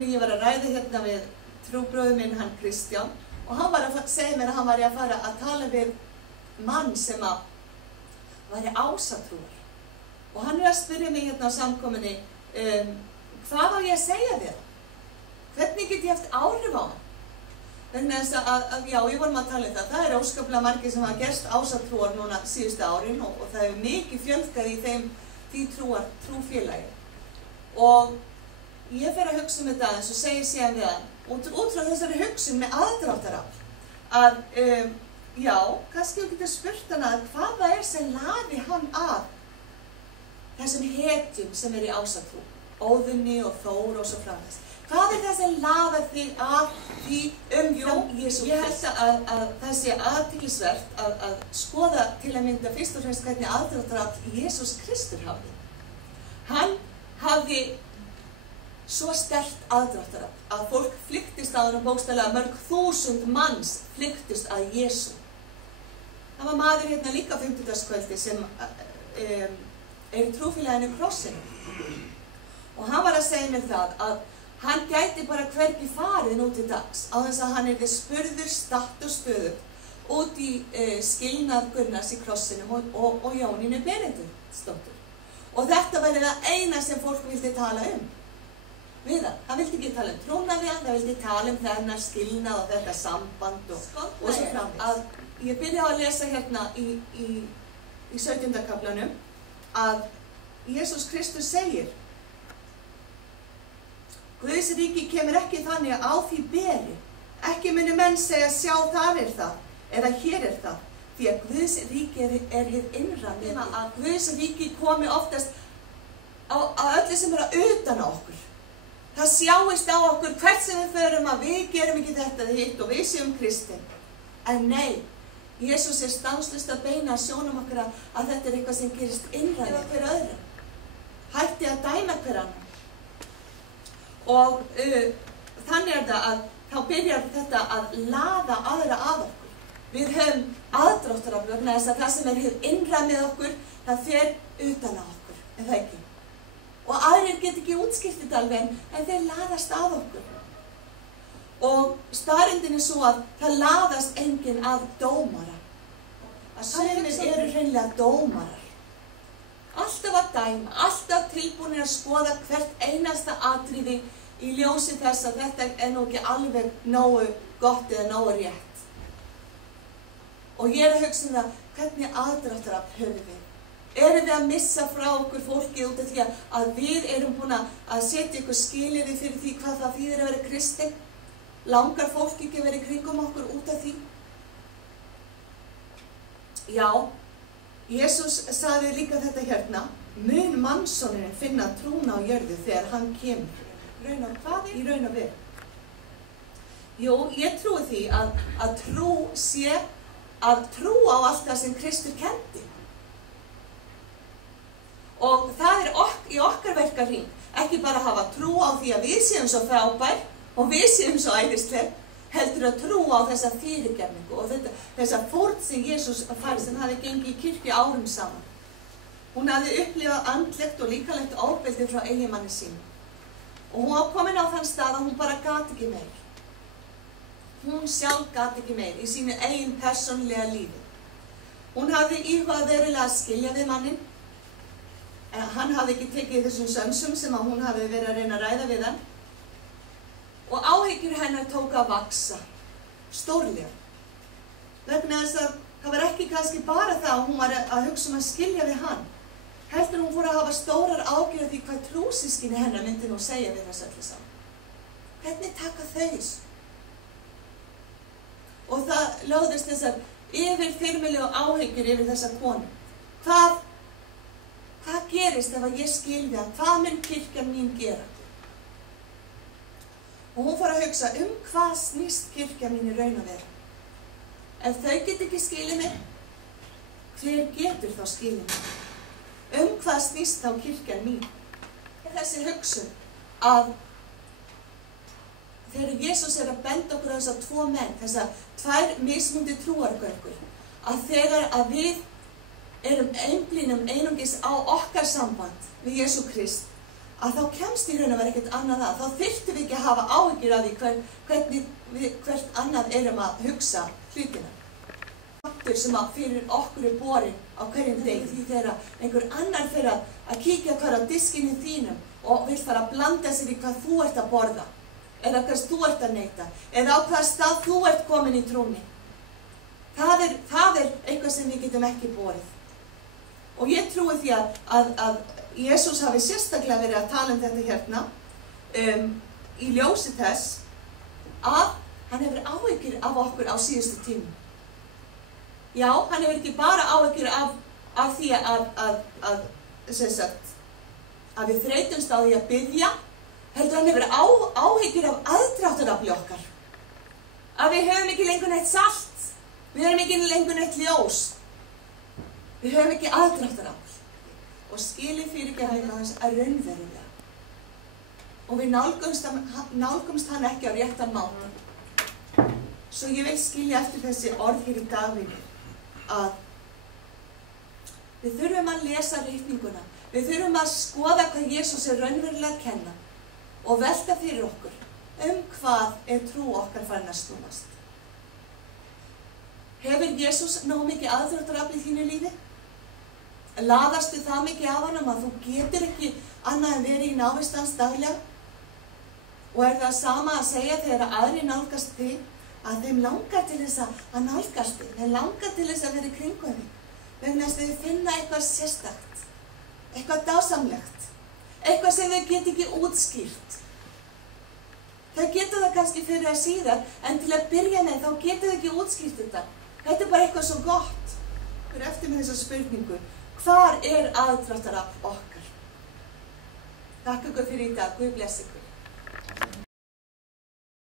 Ég var að ræða hérna við trúbróður minn, hann Kristján, og hann var að segja mér að hann var að fara að tala við mann sem að væri ásatrúar. Og hann að spyrja mig hérna á samkominni, hvað á ég að segja þér? Hvernig get ég haft áhrif á hann? Vegna þess að já, ég vorum að tala um það. Það er óskaplega margir sem hafa gerst ásatrúar núna síðustu árin og það hefur mikið fjölgað í því trúfélagi. Og ég fer að hugsa þetta aðeins og segi síðan við hann, út frá þessari hugsun með aðdráttarafl, að já, kannski þú getur spurt hann að hvað það sem laði hann að þessum hetjum sem í ásatrú, Óðunni og Þór og svo framvegis. Hvað það sem laðar þig að því umfram Jesú Krist? Ég held að það sé athyglisvert að skoða til að mynda fyrst og fremst hvernig aðdráttarafl Jesús Kristur hafði. Hann hafði svo sterkt aðdráttarafl að fólk flykktist að hann bókstaflega mörg þúsund manns flykktist að Jesú. Það var maður hérna líka á 50-dagskvöldi sem í trúfélaginu Krossinu. Og hann var að segja mér það að hann gæti bara hvergi farið nú til dags á þess að hann spurður statt og stöðugt út í skilnað Gunnars í Krossinum og Jónínu Benediktsdóttur. Og þetta væri það eina sem fólk vildi tala við hann. Hann vildi ekki tala trúna við hann, það vildi tala þennar skilnað og þetta samband og svo framvegis. Ég byrja að lesa hérna í 17. kaflanum að Jesús Kristus segir: Guðs ríki kemur ekki þannig að á því beri. Ekki munu menn segja, sjá þar það, eða hér það. Því að Guðs ríki hið innra með því. Að Guðs ríki komi oftast á öllu sem utan á okkur. Það sjáist á okkur hvert sem við förum að við gerum ekki þetta hitt og við séum kristin. En nei, Jesús stanslaust að beina sjónum okkur að þetta eitthvað sem gerist innra með hver öðrum. Hætti að dæma hver annan. Og þannig það að þá byrjar þetta að laða aðra að okkur. Við höfum aðdráttarafl vegna þess að það sem hið innra með okkur, það fer utan á okkur, en það ekki. Og aðrir get ekki útskýrt þetta alveg, en þeir laðast að okkur. Og staðreyndin svo að það laðast enginn að dómara. Að sumir hreinlega dómarar. Alltaf að dæma, alltaf tilbúinir að skoða hvert einasta atriði í ljósi þess að þetta nú ekki alveg nógu gott eða nógu rétt. Og ég að hugsa það, hvernig aðdráttarafl höfum við? Erum við að missa frá okkur fólki út af því að við erum búin að setja ykkur skilyrði fyrir því hvað það þýðir að vera kristinn? Langar fólk ekki að vera í kringum okkur út af því? Já, Jesús sagði líka þetta hérna: mun mannssonurinn finna trúna á jörðu þegar hann kemur. Hvað í raun og veru? Jú, ég trúi því að trú sé að trúa á allt það sem Kristur kenndi. Og það í okkar verkahring, ekki bara hafa trú á því að við séum svo frábær og við séum svo æðisleg, heldur að trú á þessa fyrirgefningu og þessa fórn sem Jesús fær sem hafi gengið í kirkju árum saman. Hún hafi upplifað andlegt og líkamlegt ofbeldi frá eiginmanni sínum. Og hún var komin á þann stað að hún bara gat ekki meir. Hún sjálf gat ekki meir í sínu eigin persónlega lífi. Hún hafði íhugað verulega að skilja við manninn. En hann hafði ekki tekið þessum sönsum sem að hún hafði verið að reyna að ræða við hann. Og áhyggjur hennar tók að vaksa, stórlega. Vegna þess að það var ekki kannski bara það að hún var að hugsa að skilja við hann. Heldur hún fór að hafa stórar ágjur af því hvað trúsystkini hennar myndi nú segja við þessu öllu saman. Hvernig taka þau þessu? Og það lögðist þessar yfirþyrmilegu áhyggjur yfir þessa konu. Hvað gerist ef að ég skil við hann? Hvað mun kirkjan mín gera? Og hún fór að hugsa hvað snýst kirkjan mín í raun og veru? Ef þau get ekki skilið mig, hver getur þá skilið mig? Hvað snýst þá kirkjan mín? Þessi hugsun að þegar Jesús að benda okkur á þessa tvo menn, þessa tvær mismundi trúargöngur, að þegar að við erum einblínum einungis á okkar samband við Jesú Krist, að þá kemst í raun að vera ekkert annað að. Þá þyrftum við ekki að hafa áhyggjur af því hvernig við hvert annað erum að hugsa hlutina. Þáttur sem að fyrir okkur borin á hverjum degi, því þegar einhver annar fyrir að kíkja hvar á diskinu þínum og vil fara að blanda sér í hvað þú ert að borða, eða hvað þú ert að neyta, eða á hvaða stað þú ert komin í trúnni. Það er eitthvað sem við getum ekki borið. Og ég trúi því að Jesús hafi sérstaklega verið að tala þetta hérna í ljósi þess að hann hefur áhyggjur af okkur á síðustu tímum. Já, hann hefur ekki bara áhyggjur af því að við þreytumst á því að biðja, heldur hann hefur áhyggjur af aðdráttarafli okkar. Að við höfum ekki lengur neitt salt, við höfum ekki lengur neitt ljós, við höfum ekki aðdráttarafl og skilið fyrirgefnina hans að raunverulega. Og við nálgumst hann ekki á réttan máta. Svo ég vil skilja eftir þessi orð hér í dagvinni að við þurfum að lesa ritninguna, við þurfum að skoða hvað Jesús er raunverulega að kenna og velta fyrir okkur hvað er trú okkar farin að snúast. Hefur Jesús nóg mikið aðdráttarafl í þínu lífi? Laðastu það mikið af honum að þú getur ekki annað en verið í návist hans daglega? Og er það sama að segja þegar aðrir nálgast þig að þeim langar til þess að nálgast þig, þeim langar til þess að vera í kringum þig, vegna þess að þau finna eitthvað sérstakt, eitthvað dásamlegt, eitthvað sem þau get ekki útskýrt. Þau geta það kannski fyrir að síðar, en til að byrja með þá geta þau ekki útskýrt þetta. Þetta er bara eitthvað svo gott. Fyrir eftir með þessa spurningu, hvar er aðdráttarafl okkar? Takk ykkur fyrir í dag, Guð blessi ykkur.